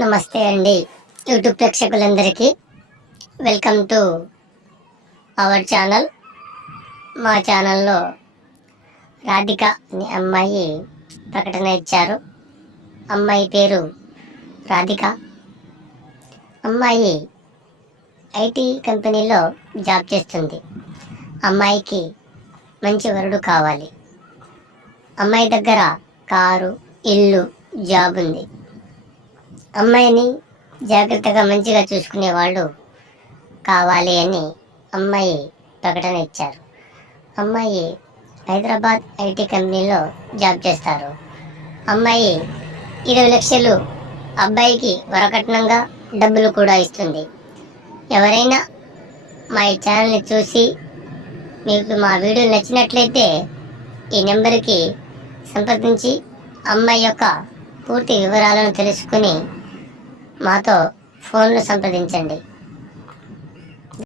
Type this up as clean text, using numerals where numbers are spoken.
నమస్తే అండి యూట్యూబ్ ప్రేక్షకులందరికీ వెల్కమ్ టు అవర్ ఛానల్. మా ఛానల్లో రాధిక అనే అమ్మాయి ప్రకటన ఇచ్చారు. అమ్మాయి పేరు రాధిక. అమ్మాయి ఐటీ కంపెనీలో జాబ్ చేస్తుంది. అమ్మాయికి మంచి వరుడు కావాలి. అమ్మాయి దగ్గర కారు, ఇల్లు, జాబ్ ఉంది. అమ్మాయిని జాగ్రత్తగా మంచిగా చూసుకునే వాళ్ళు కావాలి అని అమ్మాయి ప్రకటన ఇచ్చారు. అమ్మాయి హైదరాబాద్ ఐటీ కంపెనీలో జాబ్ చేస్తారు. అమ్మాయి 20 లక్షలు అబ్బాయికి వరకట్నంగా డబ్బులు కూడా ఇస్తుంది. ఎవరైనా మా ఈ ఛానల్ని చూసి మీకు మా వీడియో నచ్చినట్లయితే ఈ నెంబర్కి సంప్రదించి అమ్మాయి యొక్క పూర్తి వివరాలను తెలుసుకుని మాతో ఫోన్లో సంప్రదించండి.